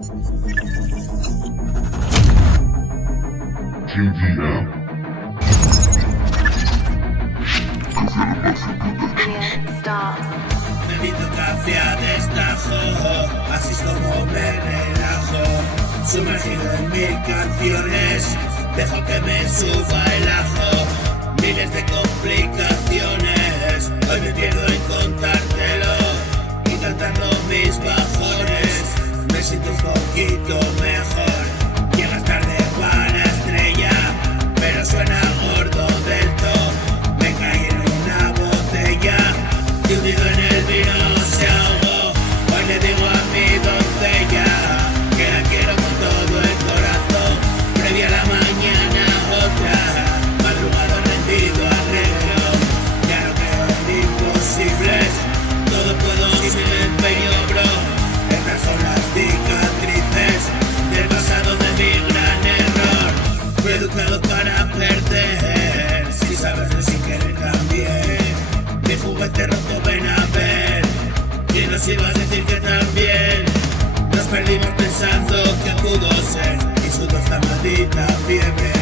GGM. Bebito café a destajo, así es como me relajo. Sumergido en mil canciones, dejo que me suba el ajo. Miles de complicaciones, hoy me pierdo en contártelo y cantando mis bajones. Me siento un poquito mejor. Llegas tarde para estrella, pero suena gordo del todo. Me caí en una botella y hundido en el vino se ahogó. Hoy le digo a mi doncella que la quiero con todo el corazón. Previa a la mañana otra, madrugado rendido al reloj. Ya no creo en imposibles, todo puedo si me empeño, bro. Estas son las cicatrices del pasado de mi gran error. Fui educado para perder, si sabes de sin querer también. Mi juguete roto ven a ver, y nos iba a decir que también. Nos perdimos pensando que pudo ser, y sudo esta maldita fiebre.